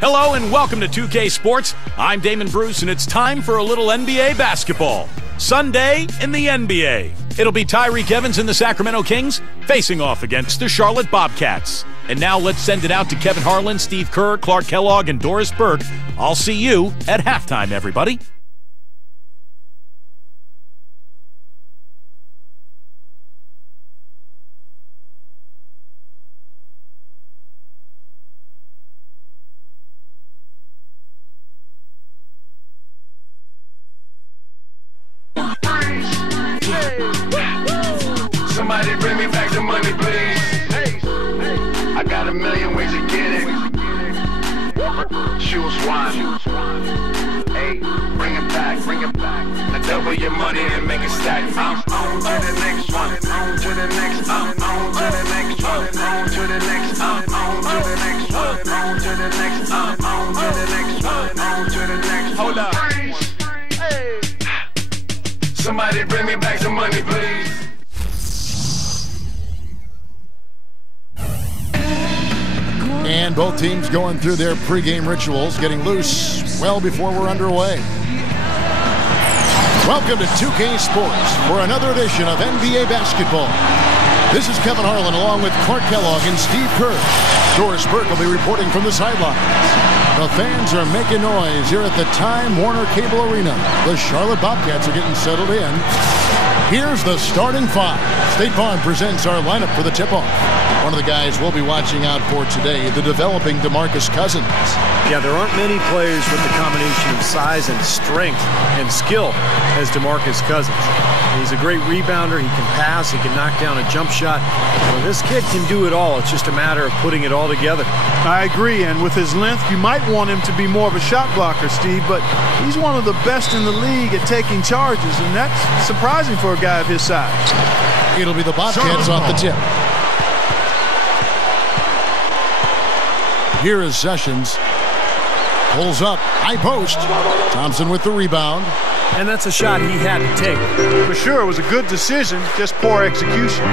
Hello and welcome to 2K Sports. I'm Damon Bruce and it's time for a little NBA basketball. Sunday in the NBA. It'll be Tyreke Evans and the Sacramento Kings facing off against the Charlotte Bobcats. And now let's send it out to Kevin Harlan, Steve Kerr, Clark Kellogg, and Doris Burke. I'll see you at halftime, everybody. Somebody bring me back the money, please. I got a million ways to get it. Choose one. Hey, bring it back, bring it back. Now double your money and make it stack. I'm on to the next one. On to the next. I'm on to the next one. On to the next. I'm on to the next one. On to the next. I'm on to the next one. On to the next. Hold up. Hey. Somebody bring me back the money, please. And both teams going through their pregame rituals, getting loose well before we're underway. Welcome to 2K Sports for another edition of NBA basketball. This is Kevin Harlan along with Clark Kellogg and Steve Kerr. Doris Burke will be reporting from the sidelines. The fans are making noise here at the Time Warner Cable Arena. The Charlotte Bobcats are getting settled in. Here's the starting five. State Farm presents our lineup for the tip-off. One of the guys we'll be watching out for today, the developing DeMarcus Cousins. Yeah, there aren't many players with the combination of size and strength and skill as DeMarcus Cousins. He's a great rebounder. He can pass. He can knock down a jump shot. Well, this kid can do it all. It's just a matter of putting it all together. I agree, and with his length, you might want him to be more of a shot blocker, Steve, but he's one of the best in the league at taking charges, and that's surprising for a guy of his size. It'll be the Bobcats off the tip. Here is Sessions. Pulls up, high post. Thompson with the rebound. And that's a shot he had to take. For sure, it was a good decision, just poor execution.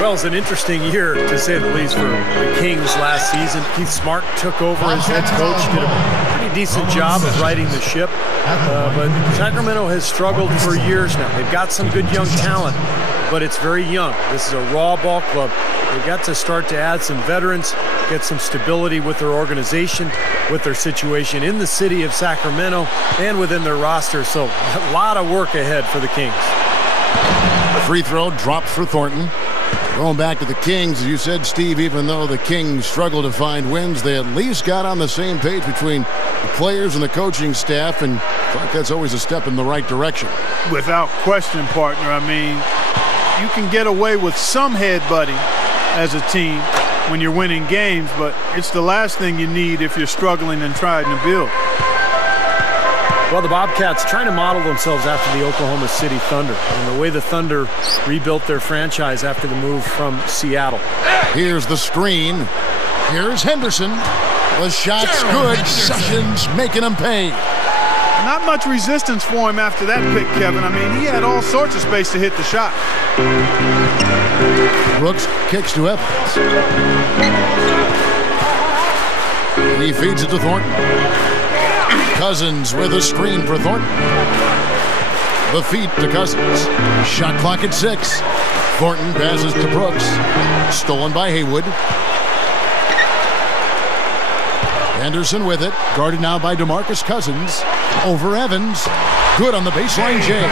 Well, it's an interesting year, to say the least, for the Kings last season. Keith Smart took over as head coach, did a pretty decent job of righting the ship. But Sacramento has struggled for years now. They've got some good young talent, but it's very young. This is a raw ball club. They've got to start to add some veterans, get some stability with their organization, with their situation in the city of Sacramento, and within their roster. So a lot of work ahead for the Kings. Free throw dropped for Thornton. Going back to the Kings, as you said, Steve, even though the Kings struggle to find wins, they at least got on the same page between the players and the coaching staff, and I think that's always a step in the right direction. Without question, partner. I mean, you can get away with some headbutting as a team when you're winning games, but it's the last thing you need if you're struggling and trying to build. Well, the Bobcats trying to model themselves after the Oklahoma City Thunder and the way the Thunder rebuilt their franchise after the move from Seattle. Here's the screen. Here's Henderson. The shot's good. Sessions making him pay. Not much resistance for him after that pick, Kevin. I mean, he had all sorts of space to hit the shot. Brooks kicks to Evans. He feeds it to Thornton. Cousins with a screen for Thornton. The feed to Cousins. Shot clock at 6. Thornton passes to Brooks. Stolen by Haywood. Anderson with it. Guarded now by DeMarcus Cousins. Over Evans. Good on the baseline jam.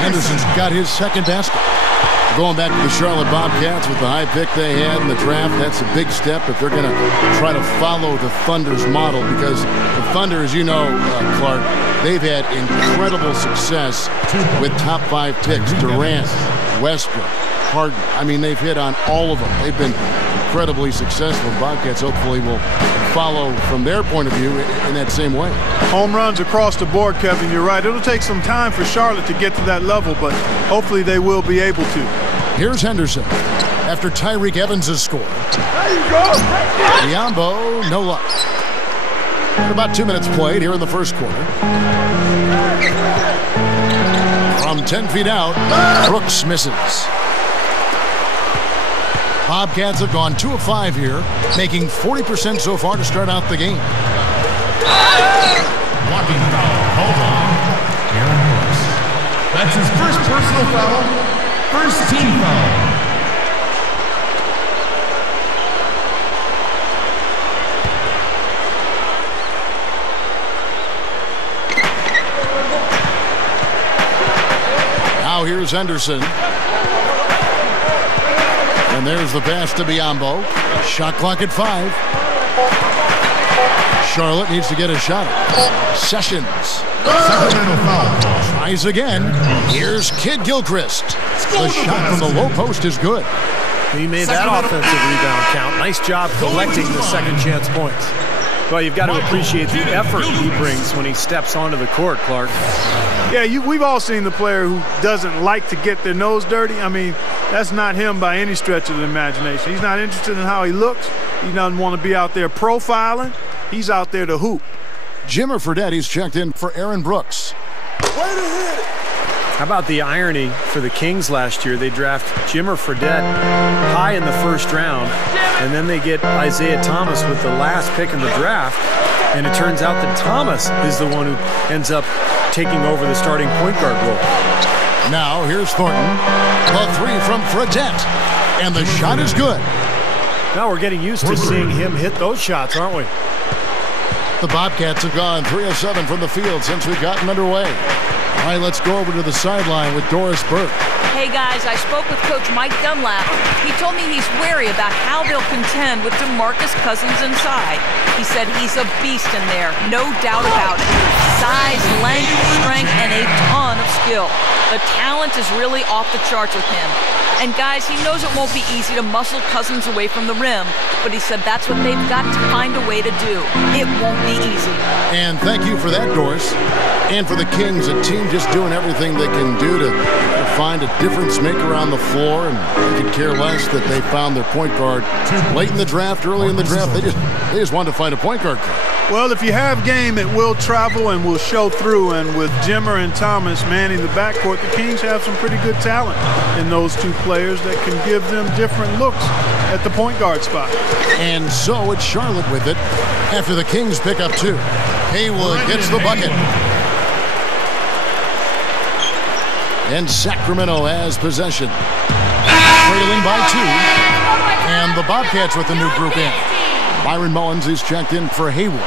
Henderson's got his second basket. Going back to the Charlotte Bobcats with the high pick they had in the draft, that's a big step if they're going to try to follow the Thunder's model, because the Thunder, as you know, Clark, they've had incredible success with top 5 picks. Durant, Westbrook, Harden. I mean, they've hit on all of them. They've been incredibly successful. Bobcats hopefully will follow from their point of view in that same way. Home runs across the board, Kevin. You're right. It'll take some time for Charlotte to get to that level, but hopefully they will be able to. Here's Henderson after Tyreke Evans has scored. There you go. Biombo, no luck. And about 2 minutes played here in the first quarter. From 10 feet out, Brooks misses. Bobcats have gone 2 of 5 here, making 40% so far to start out the game. Blocking foul called on Aaron Morris. That's his first personal foul, first team foul. Now here's Henderson. And there's the pass to Biyombo. Shot clock at 5. Charlotte needs to get a shot. Sessions. Sacramento foul. Tries again. Here's Kid Gilchrist. The shot from the low post is good. He made that offensive rebound count. Nice job collecting the second chance points. Well, you've got to appreciate the effort he brings when he steps onto the court, Clark. Yeah, we've all seen the player who doesn't like to get their nose dirty. I mean, that's not him by any stretch of the imagination. He's not interested in how he looks. He doesn't want to be out there profiling. He's out there to hoop. Jimmer Fredetti's checked in for Aaron Brooks. How about the irony for the Kings last year? They draft Jimmer Fredette high in the first round, and then they get Isaiah Thomas with the last pick in the draft, and it turns out that Thomas is the one who ends up taking over the starting point guard role. Now here's Thornton. The 3 from Fredette. And the shot is good. Now we're getting used to seeing him hit those shots, aren't we? The Bobcats have gone 3 of 7 from the field since we've gotten underway. All right, let's go over to the sideline with Doris Burke. Hey guys, I spoke with Coach Mike Dunlap. He told me he's wary about how they'll contend with DeMarcus Cousins inside. He said he's a beast in there, no doubt about it. Size, length, strength, and a ton of skill. The talent is really off the charts with him. And guys, he knows it won't be easy to muscle Cousins away from the rim, but he said that's what they've got to find a way to do. It won't be easy. And thank you for that, Doris. And for the Kings, a team just doing everything they can do to find a difference maker on the floor, and they could care less that they found their point guard late in the draft, early in the draft. They just wanted to find a point guard. Well, if you have game, it will travel and will show through. And with Jimmer and Thomas manning the backcourt, the Kings have some pretty good talent in those two players that can give them different looks at the point guard spot. And so it's Charlotte with it after the Kings pick up 2. Haywood gets the bucket. And Sacramento has possession. Trailing by 2. And the Bobcats with the new group in. Byron Mullins is checked in for Haywood.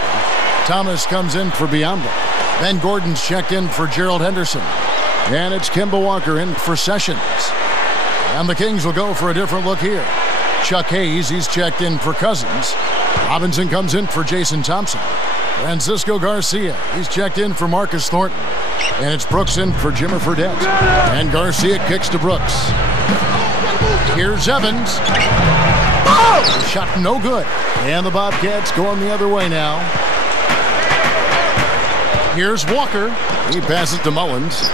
Thomas comes in for Biyombo. Ben Gordon's checked in for Gerald Henderson. And it's Kemba Walker in for Sessions. And the Kings will go for a different look here. Chuck Hayes, he's checked in for Cousins. Robinson comes in for Jason Thompson. Francisco Garcia, he's checked in for Marcus Thornton. And it's Brooks in for Jimmer Fredette. And Garcia kicks to Brooks. Here's Evans. Oh! Shot no good. And the Bobcats going the other way now. Here's Walker. He passes to Mullins.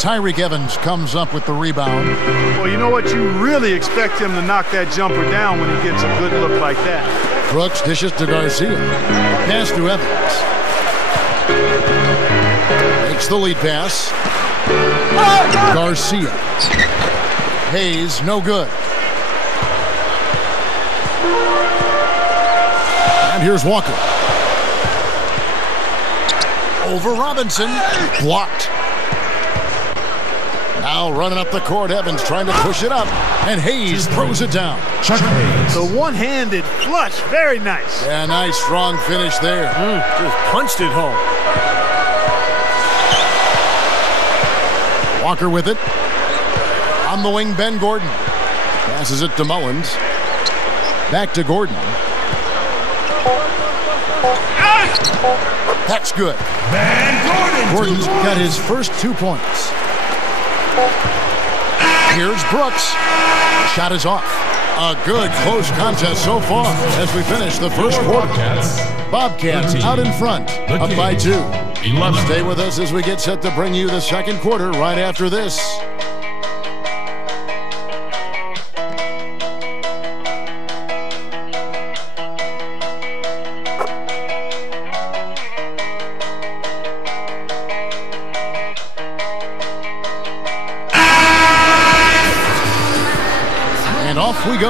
Tyreek Evans comes up with the rebound. Well, you know what? You really expect him to knock that jumper down when he gets a good look like that. Brooks dishes to Garcia. Pass to Evans. Makes the lead pass. Garcia. Hayes, no good. And here's Walker. Over Robinson. Blocked. Now running up the court, Evans trying to push it up. And Hayes throws it down. Chuck Hayes. The one-handed flush, very nice. Yeah, nice strong finish there. Just punched it home. Walker with it. On the wing, Ben Gordon. Passes it to Mullins. Back to Gordon. That's good. Ben Gordon. Gordon's got his first 2 points. Here's Brooks. Shot is off. A good close contest so far as we finish the first quarter. Bobcats out in front, up by 2. 11. Stay with us as we get set to bring you the second quarter right after this.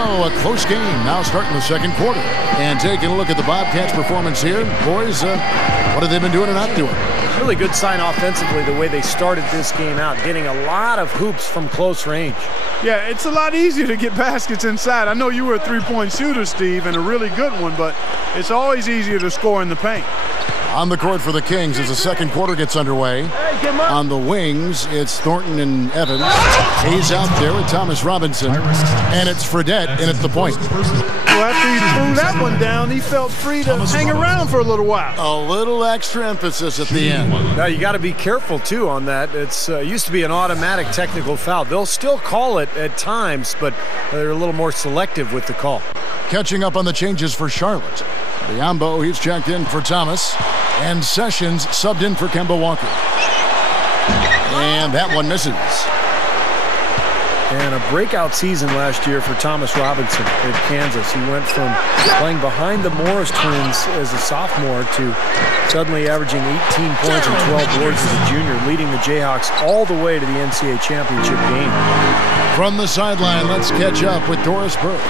So a close game now starting the second quarter. And taking a look at the Bobcats' performance here. Boys, what have they been doing or not doing? Really good sign offensively the way they started this game out, getting a lot of hoops from close range. Yeah, it's a lot easier to get baskets inside. I know you were a three-point shooter, Steve, and a really good one, but it's always easier to score in the paint. On the court for the Kings as the second quarter gets underway. On the wings, it's Thornton and Evans. He's out there with Thomas Robinson. And it's Fredette, and it's the point. Well, after he threw that one down, he felt free to hang around for a little while. A little extra emphasis at the end. Now, you got to be careful, too, on that. It's used to be an automatic technical foul. They'll still call it at times, but they're a little more selective with the call. Catching up on the changes for Charlotte. Biombo, he's checked in for Thomas. And Sessions subbed in for Kemba Walker. And that one misses. And a breakout season last year for Thomas Robinson at Kansas. He went from playing behind the Morris twins as a sophomore to suddenly averaging 18 points and 12 boards as a junior, leading the Jayhawks all the way to the NCAA championship game. From the sideline, let's catch up with Doris Burke.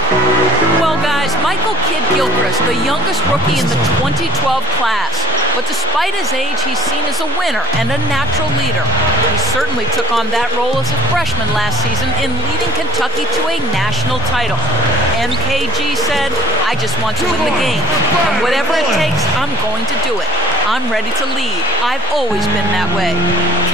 Well, guys, Michael Kidd-Gilchrist, the youngest rookie in the 2012 class. But despite his age, he's seen as a winner and a natural leader. He certainly took on that role as a freshman last season in leading Kentucky to a national title. MKG said, "I just want to win the game. And whatever it takes, I'm going to do it. I'm ready to lead. I've always been that way."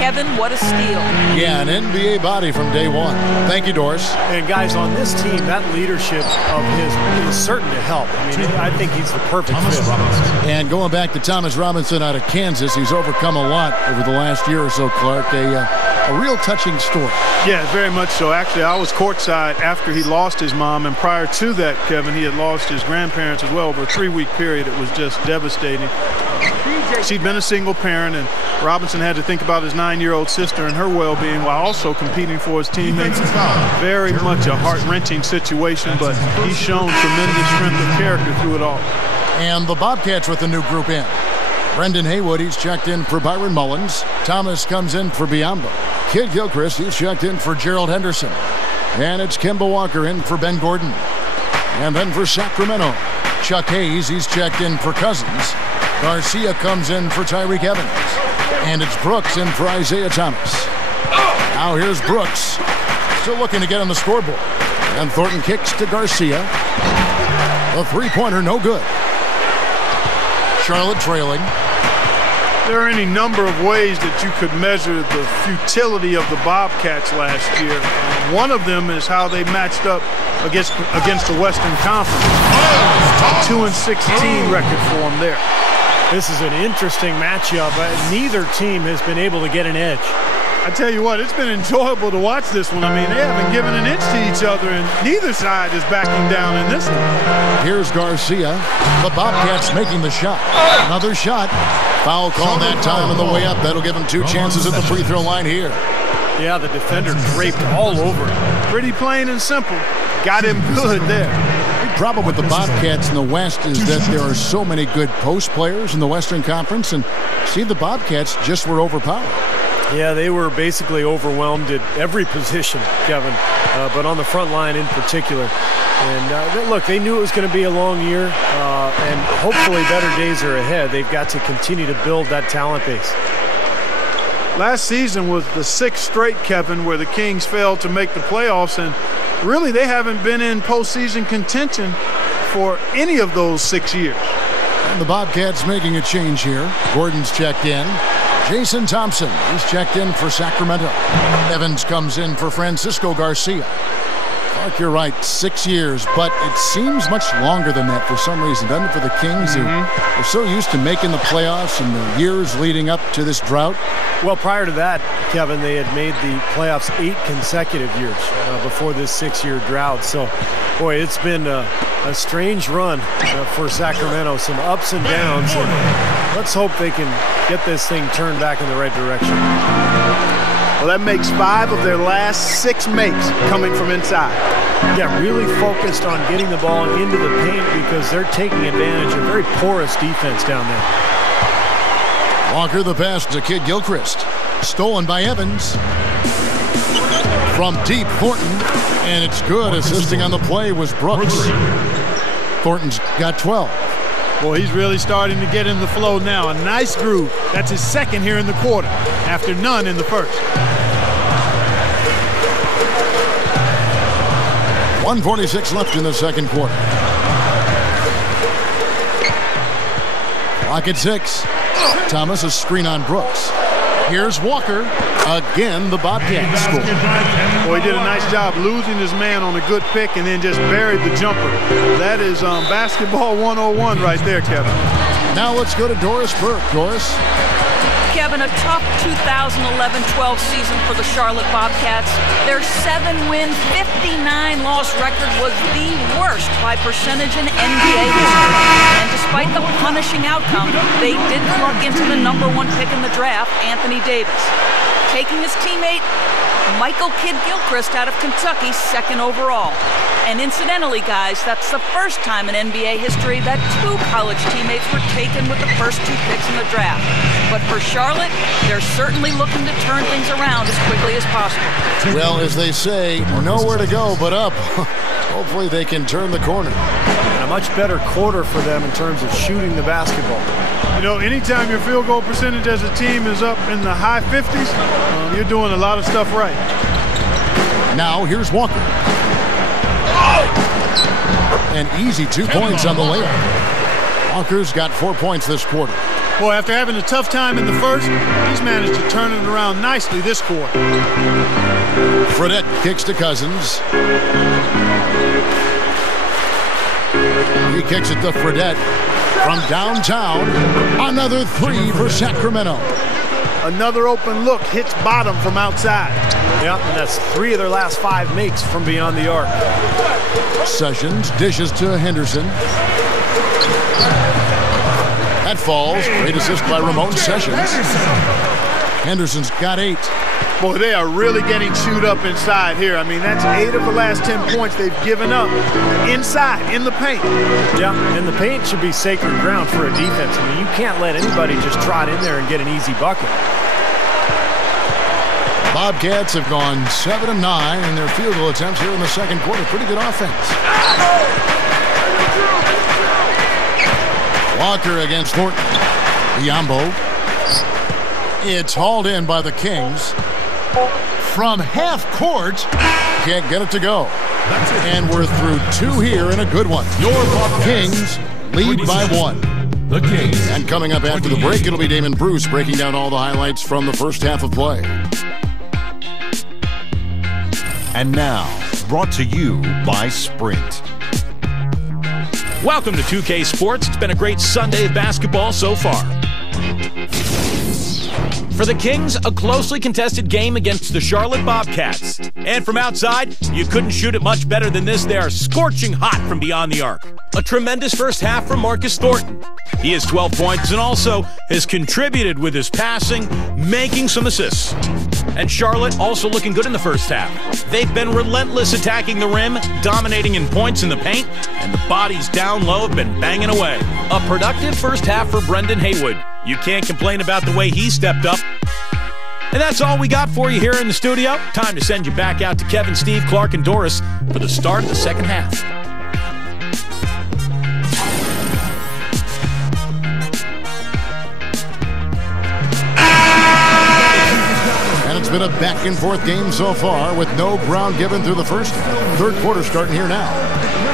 Kevin, what a steal. Yeah, an NBA body from day one. Thank you, Doris. And guys, on this team, that leadership of his is certain to help. I mean, I think he's the perfect fit. And going back to Thomas Robinson out of Kansas, he's overcome a lot over the last year or so, Clark. A real touching story. Yeah, very much so. Actually, I was courtside after he lost his mom, and prior to that, Kevin, he had lost his grandparents as well over a 3-week period. It was just devastating. She'd been a single parent, and Robinson had to think about his 9-year-old sister and her well-being while also competing for his teammates. Very much a heart-wrenching situation, but he's shown tremendous strength of character through it all. And the Bobcats with a new group in. Brendan Haywood, he's checked in for Byron Mullins. Thomas comes in for Biombo. Kidd-Gilchrist, he's checked in for Gerald Henderson. And it's Kemba Walker in for Ben Gordon. And then for Sacramento, Chuck Hayes, he's checked in for Cousins. Garcia comes in for Tyreek Evans. And it's Brooks in for Isaiah Thomas. Now here's Brooks, still looking to get on the scoreboard. And Thornton kicks to Garcia. The three-pointer, no good. Charlotte trailing. There are any number of ways that you could measure the futility of the Bobcats last year. One of them is how they matched up against the Western Conference. 2-16 record for them there. This is an interesting matchup. Neither team has been able to get an edge. I tell you what, it's been enjoyable to watch this one. I mean, they haven't given an inch to each other, and neither side is backing down in this one. Here's Garcia. The Bobcats making the shot. Another shot. Foul call that time on the way up. That'll give him 2 chances at the free throw line here. Yeah, the defender draped all over him. Pretty plain and simple. Got him good there. The problem with the Bobcats in the West is that there are so many good post players in the Western Conference, and see, the Bobcats just were overpowered. Yeah, they were basically overwhelmed at every position, Kevin, but on the front line in particular. And look, they knew it was going to be a long year, and hopefully better days are ahead. They've got to continue to build that talent base. Last season was the 6th straight, Kevin, where the Kings failed to make the playoffs, and really they haven't been in postseason contention for any of those 6 years. And the Bobcats making a change here. Gordon's checked in. Jason Thompson, he's checked in for Sacramento. Evans comes in for Francisco Garcia. Clark, you're right, 6 years, but it seems much longer than that for some reason, doesn't it, for the Kings? They're so used to making the playoffs in the years leading up to this drought. Well, prior to that, Kevin, they had made the playoffs 8 consecutive years before this 6-year drought. So, boy, it's been a strange run for Sacramento, some ups and downs, and let's hope they can get this thing turned back in the right direction. Well, that makes 5 of their last 6 makes coming from inside. Yeah, really focused on getting the ball into the paint because they're taking advantage of very porous defense down there. Walker the pass to Kidd-Gilchrist. Stolen by Evans. From deep, Thornton, and it's good. Assisting on the play was Brooks. Thornton's got 12. Boy, he's really starting to get in the flow now. A nice groove. That's his second here in the quarter, after none in the first. 1:46 left in the second quarter. Clock at 6. Thomas, a screen on Brooks. Here's Walker. Again, the Bobcats score. Boy, he did a nice job losing his man on a good pick and then just buried the jumper. That is basketball 101 right there, Kevin. Now let's go to Doris Burke. Doris. Kevin, a tough 2011-12 season for the Charlotte Bobcats. Their 7-win, 59-loss record was the worst by percentage in NBA history. And despite the punishing outcome, they did plug into the #1 pick in the draft, Anthony Davis, taking his teammate Michael Kidd-Gilchrist out of Kentucky, 2nd overall. And incidentally, guys, that's the first time in NBA history that 2 college teammates were taken with the first 2 picks in the draft. But for Charlotte, they're certainly looking to turn things around as quickly as possible. Well, as they say, nowhere to go but up. Hopefully they can turn the corner. And a much better quarter for them in terms of shooting the basketball. You know, anytime your field goal percentage as a team is up in the high 50s, you're doing a lot of stuff right. Now here's Walker. An easy 2 points on the layup. Walker's got 4 points this quarter. Boy, after having a tough time in the first, he's managed to turn it around nicely this quarter. Fredette kicks to Cousins. He kicks it to Fredette from downtown. Another 3 for Sacramento. Another open look, hits bottom from outside. Yeah, and that's 3 of their last 5 makes from beyond the arc. Sessions dishes to Henderson. That falls. Great assist by Ramon Sessions. Henderson's got 8. Boy, they are really getting chewed up inside here. I mean, that's 8 of the last 10 points they've given up inside, in the paint. Yeah, and the paint should be sacred ground for a defense. I mean, you can't let anybody just trot in there and get an easy bucket. Bobcats have gone 7 of 9 in their field goal attempts here in the second quarter. Pretty good offense. Walker against Thornton. Biombo. It's hauled in by the Kings. From half court. Can't get it to go. And we're through 2 here in a good one. Your Kings lead by 1. The Kings. And coming up after the break, it'll be Damon Bruce breaking down all the highlights from the first half of play. And now, brought to you by Sprint. Welcome to 2K Sports. It's been a great Sunday of basketball so far. For the Kings, a closely contested game against the Charlotte Bobcats. And from outside, you couldn't shoot it much better than this. They are scorching hot from beyond the arc. A tremendous first half from Marcus Thornton. He has 12 points and also has contributed with his passing, making some assists. And Charlotte also looking good in the first half. They've been relentless attacking the rim, dominating in points in the paint, and the bodies down low have been banging away. A productive first half for Brendan Haywood. You can't complain about the way he stepped up. And that's all we got for you here in the studio. Time to send you back out to Kevin, Steve, Clark, and Doris for the start of the second half. It's been a back-and-forth game so far with no ground given through the first half. Third quarter starting here now.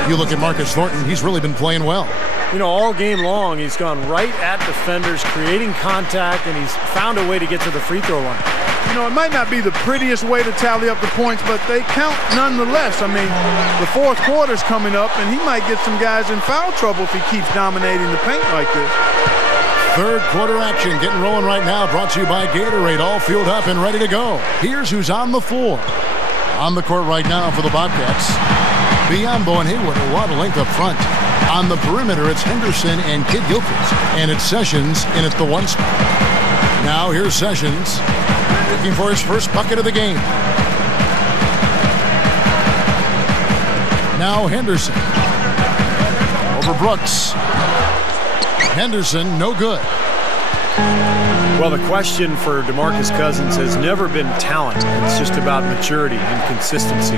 You look at Marcus Thornton, he's really been playing well. You know, all game long, he's gone right at defenders, creating contact, and he's found a way to get to the free throw line. You know, it might not be the prettiest way to tally up the points, but they count nonetheless. I mean, the fourth quarter's coming up, and he might get some guys in foul trouble if he keeps dominating the paint like this. Third quarter action getting rolling right now, brought to you by Gatorade, all fueled up and ready to go. Here's who's on the floor. On the court right now for the Bobcats, Biombo and Haywood, a lot of length up front. On the perimeter, it's Henderson and Kidd-Gilchrist, and it's Sessions in at the 1 spot. Now here's Sessions, looking for his first bucket of the game. Now Henderson, over Brooks. Henderson, no good. Well, the question for DeMarcus Cousins has never been talent. It's just about maturity and consistency.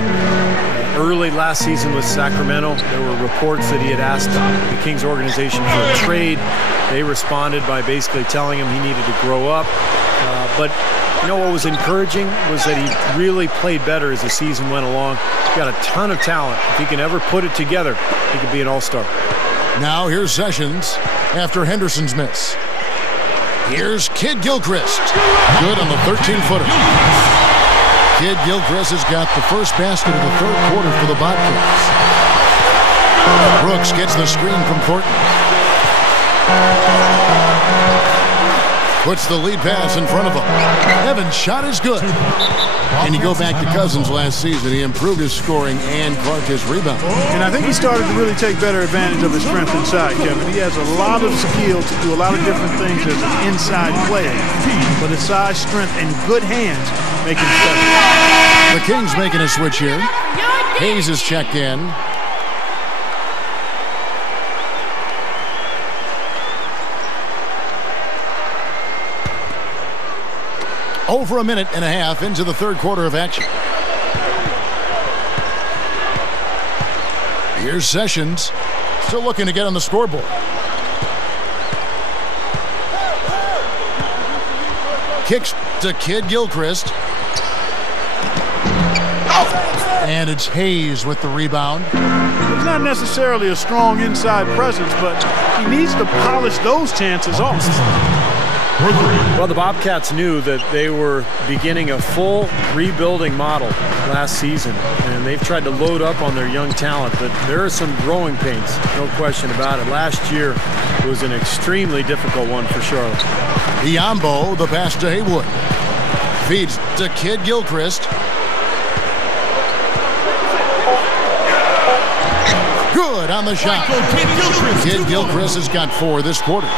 Early last season with Sacramento, there were reports that he had asked the Kings organization for a trade. They responded by basically telling him he needed to grow up. But you know what was encouraging was that he really played better as the season went along. He's got a ton of talent. If he can ever put it together, he could be an all-star. Now here's Sessions after Henderson's miss. Here's Kid Gilchrist. Good on the 13-footer. Kid Gilchrist has got the first basket of the third quarter for the Bobcats. Brooks gets the screen from Thornton. Puts the lead pass in front of him. Evans' shot is good. And you go back to Cousins last season. He improved his scoring and Clark his rebound. And I think he started to really take better advantage of his strength inside, Kevin. He has a lot of skill to do a lot of different things as an inside player. But his size, strength, and good hands make him special. The Kings making a switch here. Hayes is checked in. Over a minute and a half into the third quarter of action. Here's Sessions, still looking to get on the scoreboard. Kicks to Kid Gilchrist. And it's Hayes with the rebound. He's not necessarily a strong inside presence, but he needs to polish those chances off. Well, the Bobcats knew that they were beginning a full rebuilding model last season, and they've tried to load up on their young talent, but there are some growing pains, no question about it. Last year was an extremely difficult one for Charlotte. Biombo, the pass to Haywood. Feeds to Kid Gilchrist. Good on the shot. Kid Gilchrist has got 4 this quarter.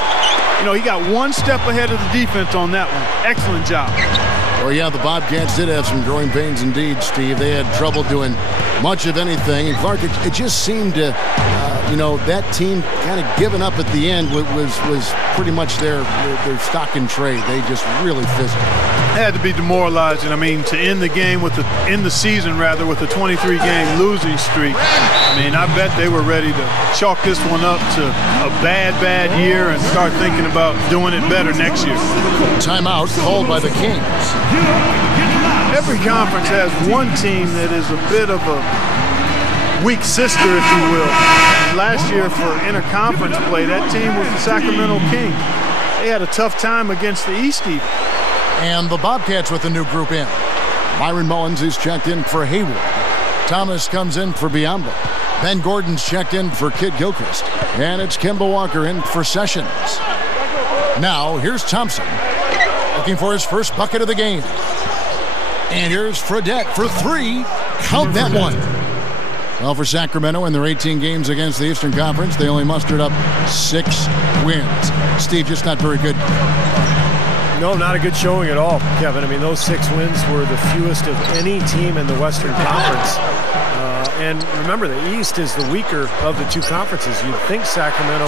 You know, he got one step ahead of the defense on that one. Excellent job. Well, yeah, the Bobcats did have some growing pains indeed, Steve. They had trouble doing much of anything. And Clark, it just seemed to, you know, that team kind of giving up at the end was pretty much their stock and trade. They just really fizzled. Had to be demoralizing. I mean, to end the game with end the season rather with a 23-game losing streak. I mean, I bet they were ready to chalk this one up to a bad year and start thinking about doing it better next year. Timeout called by the Kings. Every conference has one team that is a bit of a weak sister, if you will. And last year for interconference play, that team was the Sacramento Kings. They had a tough time against the East even. And the Bobcats with a new group in. Myron Mullins is checked in for Haywood. Thomas comes in for Biombo. Ben Gordon's checked in for Kid Gilchrist. And it's Kemba Walker in for Sessions. Now, here's Thompson, looking for his first bucket of the game. And here's Fredette for 3. Count that one. Well, for Sacramento in their 18 games against the Eastern Conference, they only mustered up 6 wins. Steve, just not very good. No, not a good showing at all, Kevin. I mean, those 6 wins were the fewest of any team in the Western Conference. And remember, the East is the weaker of the 2 conferences. You'd think Sacramento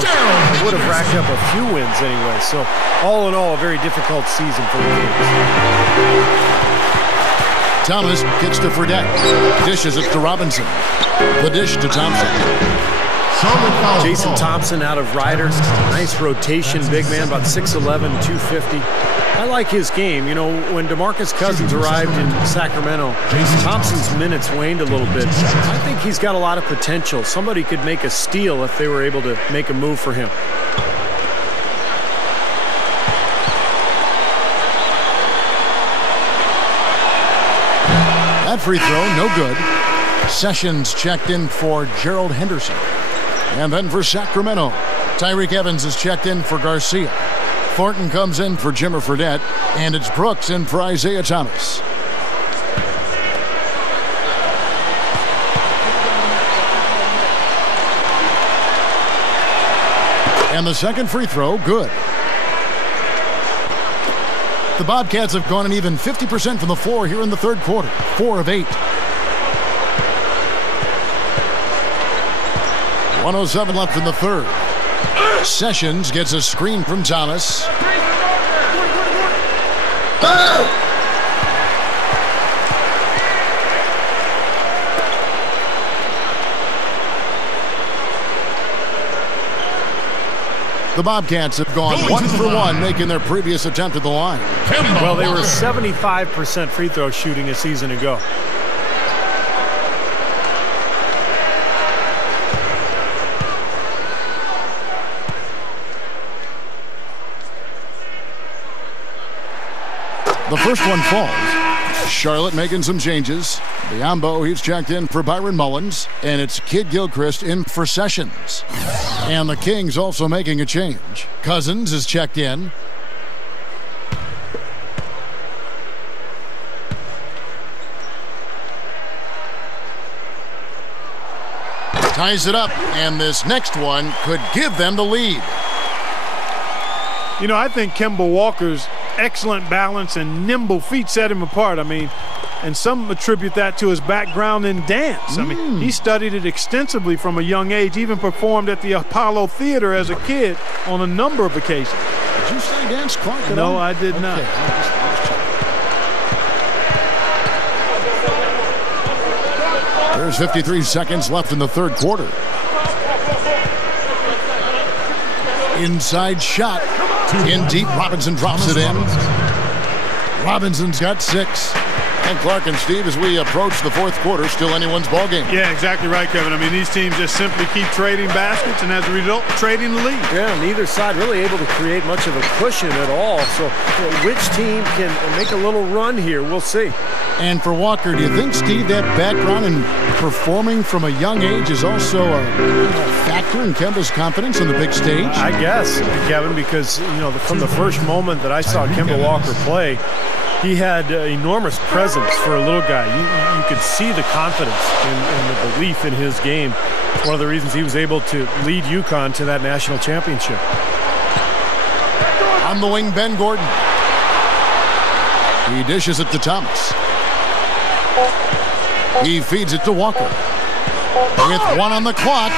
would have racked up a few wins anyway. So, all in all, a very difficult season for the Kings. Thomas gets to Fredette. Dishes it to Robinson. The dish to Thompson. Jason Thompson out of Ryder. Nice rotation, big man, about 6'11", 250. I like his game. You know, when DeMarcus Cousins arrived in Sacramento, Thompson's minutes waned a little bit. I think he's got a lot of potential. Somebody could make a steal if they were able to make a move for him. That free throw, no good. Sessions checked in for Gerald Henderson. And then for Sacramento, Tyreek Evans is checked in for Garcia. Thornton comes in for Jimmer Fredette, and it's Brooks in for Isaiah Thomas. And the second free throw, good. The Bobcats have gone an even 50% from the floor here in the third quarter, 4 of 8. 1:07 left in the third. Sessions gets a screen from Thomas. The Bobcats have gone 1 for 1, making their previous attempt at the line. Well, they were 75% free throw shooting a season ago. The first one falls. Charlotte making some changes. Biombo, he's checked in for Byron Mullins. And it's Kid Gilchrist in for Sessions. And the Kings also making a change. Cousins is checked in. Ties it up, and this next one could give them the lead. You know, I think Kemba Walker's excellent balance and nimble feet set him apart. I mean, and some attribute that to his background in dance. I mean, he studied it extensively from a young age, even performed at the Apollo Theater as a kid on a number of occasions. Did you study dance, Clark? No, I did not. There's 53 seconds left in the third quarter. Inside shot. In deep, Robinson drops it in. Robinson's got 6. And Clark and Steve, as we approach the fourth quarter, still anyone's ball game. Yeah, exactly right, Kevin. I mean, these teams just simply keep trading baskets and as a result, trading the lead. Yeah, neither side really able to create much of a cushion at all. So which team can make a little run here? We'll see. And for Walker, do you think, Steve, that background in performing from a young age is also a factor in Kemba's confidence on the big stage? I guess, Kevin, because, from the first moment that I saw Kemba Walker play, he had enormous presence for a little guy. You could see the confidence and the belief in his game. It's one of the reasons he was able to lead UConn to that national championship. On the wing, Ben Gordon. He dishes it to Thomas. He feeds it to Walker. With 1 on the clock.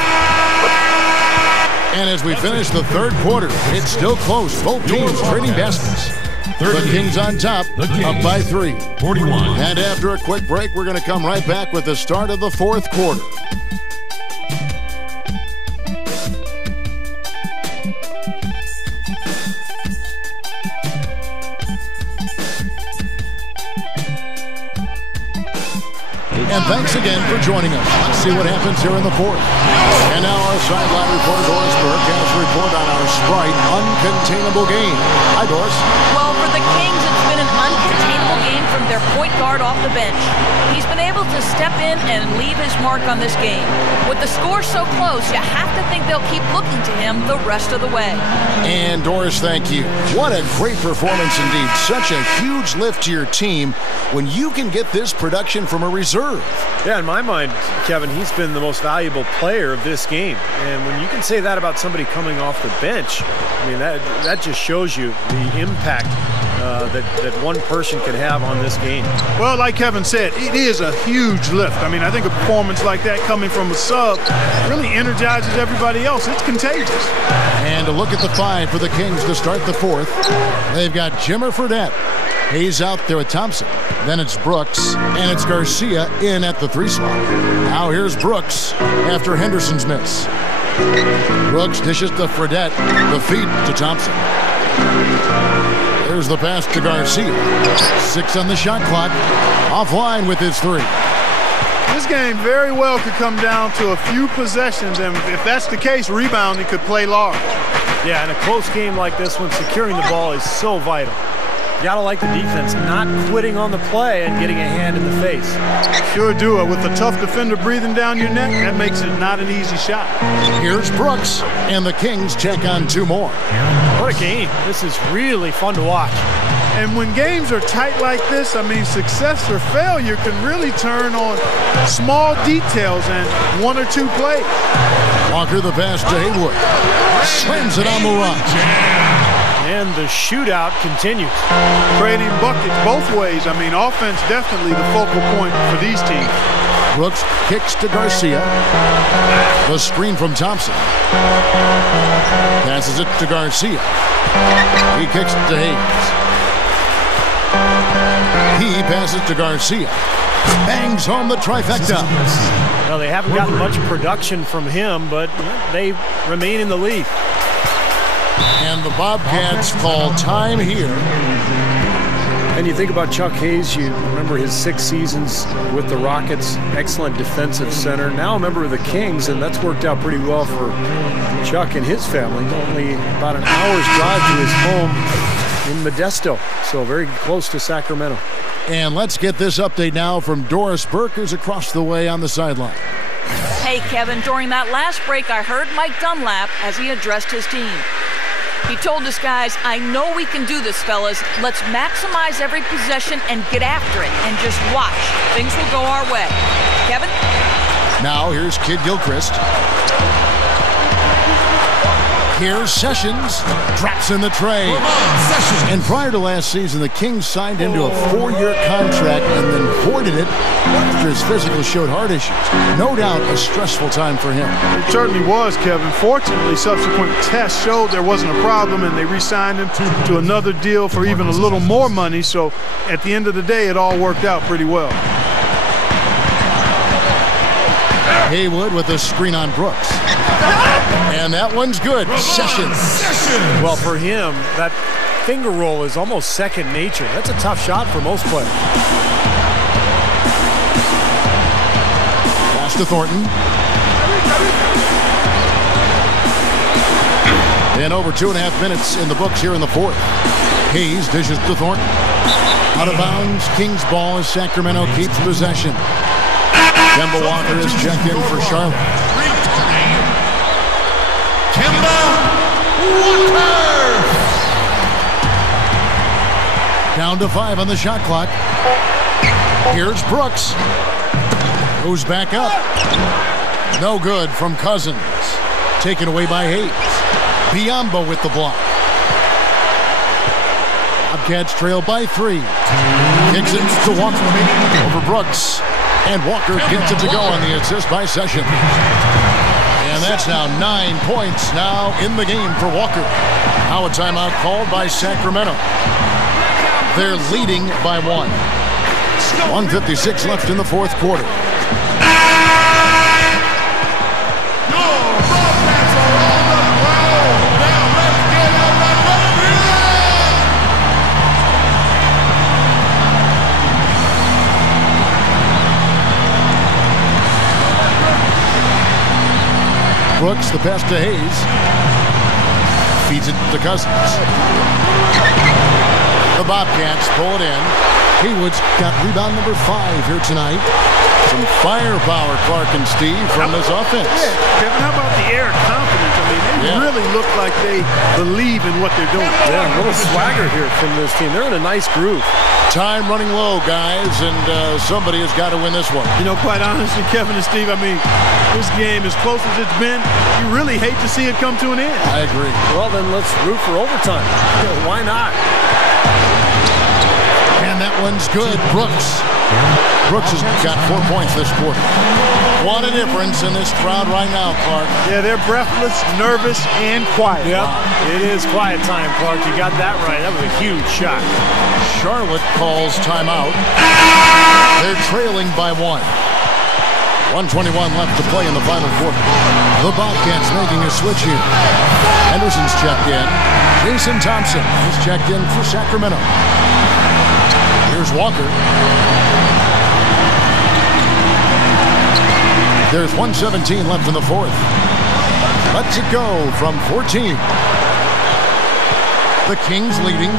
And as we finish the third quarter, it's still close. Both teams trading baskets. The Kings on top, up by 3. 41. And after a quick break, we're going to come right back with the start of the fourth quarter. And thanks again for joining us. Let's see what happens here in the fourth. And now our sideline reporter, Doris Burke, has a report on our Sprite uncontainable game. Hi, Doris. Well, for the Kings, it's been an uncontainable game from their point guard off the bench. He's been able to step in and leave his mark on this game. With the score so close, you have to think they'll keep looking to him the rest of the way. And Doris, thank you. What a great performance indeed. Such a huge lift to your team when you can get this production from a reserve. Yeah, in my mind, Kevin, he's been the most valuable player of this game. And when you can say that about somebody coming off the bench, I mean, that just shows you the impact that one person can have on this game. Well, like Kevin said, it is a huge lift. I mean, I think a performance like that coming from a sub really energizes everybody else. It's contagious. And a look at the 5 for the Kings to start the fourth. They've got Jimmer Fredette. He's out there with Thompson. Then it's Brooks, and it's Garcia in at the 3 slot. Now here's Brooks after Henderson's miss. Brooks dishes to Fredette, the feed to Thompson. There's the pass to Garcia. 6 on the shot clock. Offline with his 3. This game very well could come down to a few possessions, and if that's the case, rebounding could play large. Yeah, in a close game like this one, securing the ball is so vital. You gotta like the defense not quitting on the play and getting a hand in the face. Sure do it. With a tough defender breathing down your neck, that makes it not an easy shot. Here's Brooks, and the Kings check on 2 more. What a game. This is really fun to watch. And when games are tight like this, I mean, success or failure can really turn on small details and 1 or 2 plays. Walker the pass to Haywood. Slams it on the run. And the shootout continues. Trading buckets both ways. I mean, offense definitely the focal point for these teams. Brooks kicks to Garcia. The screen from Thompson. Passes it to Garcia. He kicks it to Hayes. passes to Garcia. Bangs home the trifecta. Well, they haven't gotten much production from him, but they remain in the lead. And the Bobcats call time here. And you think about Chuck Hayes, you remember his 6 seasons with the Rockets, excellent defensive center. Now a member of the Kings, and that's worked out pretty well for Chuck and his family. Only about an hour's drive to his home in Modesto, so very close to Sacramento. And let's get this update now from Doris Burke, who's across the way on the sideline. Hey, Kevin, during that last break, I heard Mike Dunlap as he addressed his team. He told us guys, I know we can do this, fellas. Let's maximize every possession and get after it and just watch. Things will go our way. Kevin? Now here's Kid Gilchrist. Here's Sessions. Drops in the tray. And prior to last season, the Kings signed into a 4-year contract and then voided it after his physical showed heart issues. No doubt a stressful time for him. It certainly was, Kevin. Fortunately, subsequent tests showed there wasn't a problem, and they re-signed him to another deal for even a little more money. So at the end of the day, it all worked out pretty well. Haywood with a screen on Brooks. And that one's good. Sessions. Well, for him, that finger roll is almost second nature. That's a tough shot for most players. Pass to Thornton. And over 2.5 minutes in the books here in the fourth. Hayes dishes to Thornton. Out of bounds. Kings ball as Sacramento keeps possession. Kemba Walker is checked in for Charlotte. Kemba Walker! Down to 5 on the shot clock. Here's Brooks. Goes back up. No good from Cousins. Taken away by Hayes. Biombo with the block. Bobcats trail by 3. Kicks it to Walker. Over Brooks. And Walker gets it to go on the assist by Sessions. And that's now 9 points now in the game for Walker. Now a timeout called by Sacramento. They're leading by 1. 1:56 left in the fourth quarter. Brooks, the pass to Hayes. Feeds it to Cousins. The Bobcats pull it in. Haywood's got rebound number 5 here tonight. Some firepower, Clark and Steve, from this offense. Yeah, Kevin, how about the air of confidence? I mean, they really look like they believe in what they're doing. Yeah, a little swagger here from this team. They're in a nice groove. Time running low, guys, and somebody has got to win this one. You know, quite honestly, Kevin and Steve, I mean, this game, as close as it's been, you really hate to see it come to an end. I agree. Well, then let's root for overtime. Why not? And that one's good. Brooks. Brooks has got 4 points this quarter. What a difference in this crowd right now, Clark. Yeah, they're breathless, nervous, and quiet. Yep, it is quiet time, Clark. You got that right. That was a huge shot. Charlotte calls timeout. They're trailing by 1. 1:21 left to play in the final quarter. The Bobcats making a switch here. Henderson's checked in. Jason Thompson is checked in for Sacramento. Here's Walker. There's 1:17 left in the fourth. Lets it go from 14. The Kings leading.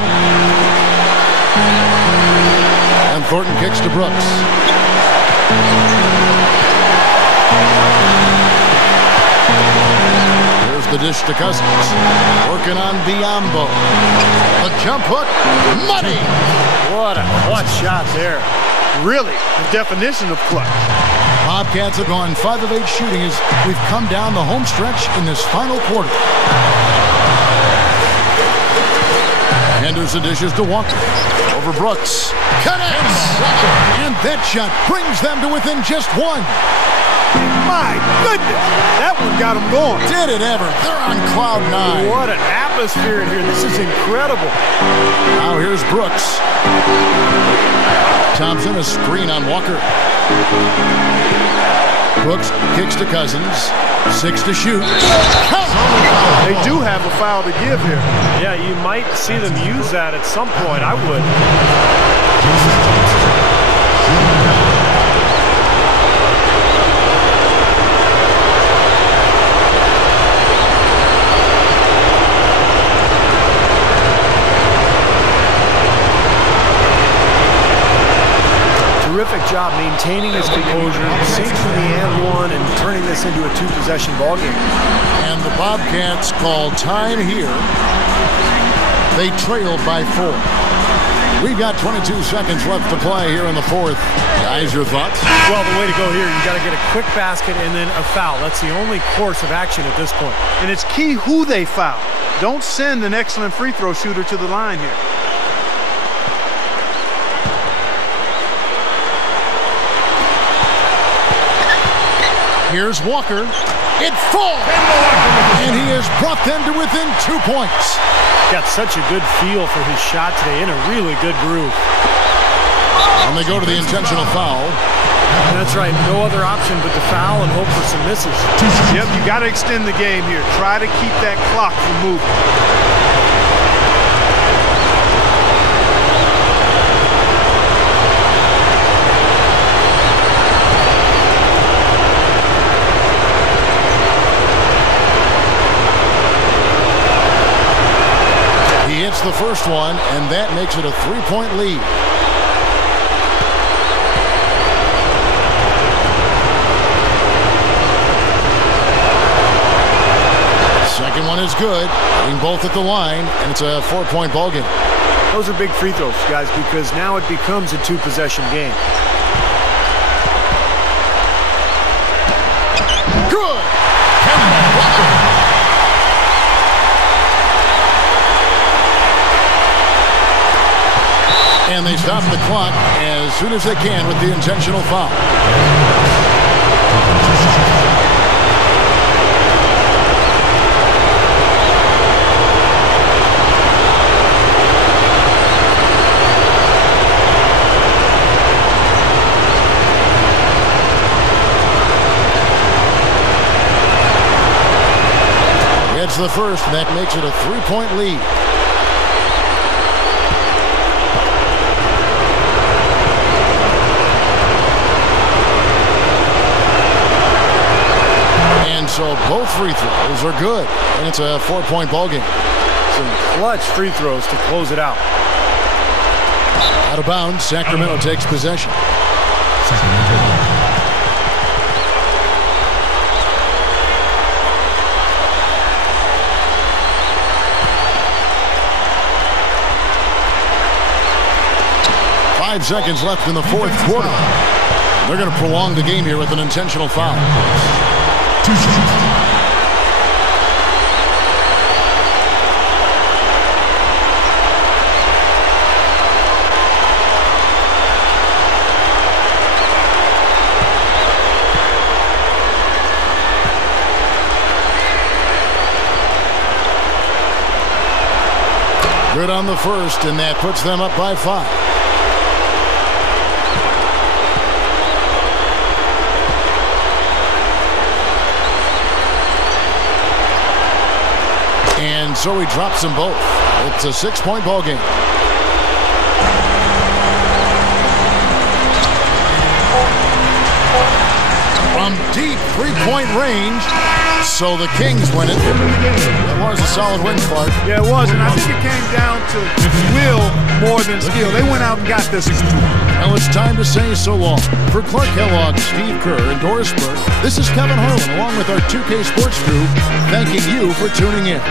And Thornton kicks to Brooks. Here's the dish to Cousins. Working on Biombo. A jump hook. Money! What a clutch shot there. Really, the definition of clutch. Bobcats have gone 5 of 8 shooting as we've come down the home stretch in this final quarter. Henderson dishes to Walker. Over Brooks. Connects! And that shot brings them to within just 1. My goodness, that one got him going. Did it ever? They're on cloud 9. What an atmosphere in here. This is incredible. Now here's Brooks. Thompson, a screen on Walker. Brooks kicks to Cousins. 6 to shoot. They do have a foul to give here. Yeah, you might see them use that at some point. I would. Terrific job maintaining his composure, sinking the and one, and turning this into a 2-possession ballgame. And the Bobcats call time here. They trail by 4. We've got 22 seconds left to play here in the 4th. Guys, your thoughts? Well, the way to go here, you got to get a quick basket and then a foul. That's the only course of action at this point. And it's key who they foul. Don't send an excellent free throw shooter to the line here. Here's Walker. It falls! And he has brought them to within 2 points. Got such a good feel for his shot today, in a really good groove. And they go to the intentional foul. And that's right, no other option but to foul and hope for some misses. Yep, you got to extend the game here. Try to keep that clock from moving. The first one, and that makes it a 3-point lead. Second one is good, being both at the line, and it's a 4-point ball game. Those are big free throws, guys, because now it becomes a 2-possession game. Good. And they stop the clock as soon as they can with the intentional foul. It's the first, and that makes it a 3-point lead. So both free throws are good, and it's a 4-point ball game. Some clutch free throws to close it out. Out of bounds, Sacramento takes possession. Sacramento. 5 seconds left in the 4th quarter. They're going to prolong the game here with an intentional foul. 2 shots. Good on the first, and that puts them up by 5. And so he drops them both. It's a 6-point ball game. From deep 3-point range, so the Kings win it. That was a solid win, Clark. Yeah, it was, and I think it came down to will more than skill. They went out and got this. Well, it's time to say so long. For Clark Kellogg, Steve Kerr, and Doris Burke, this is Kevin Harlan, along with our 2K Sports crew, thanking you for tuning in.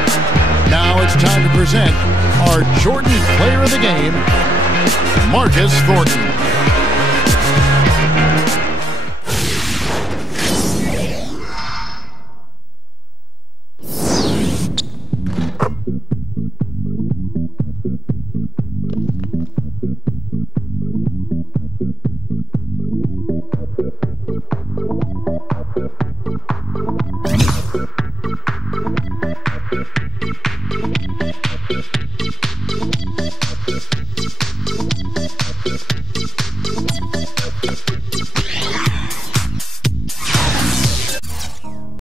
Now it's time to present our Jordan Player of the Game, Marcus Thornton.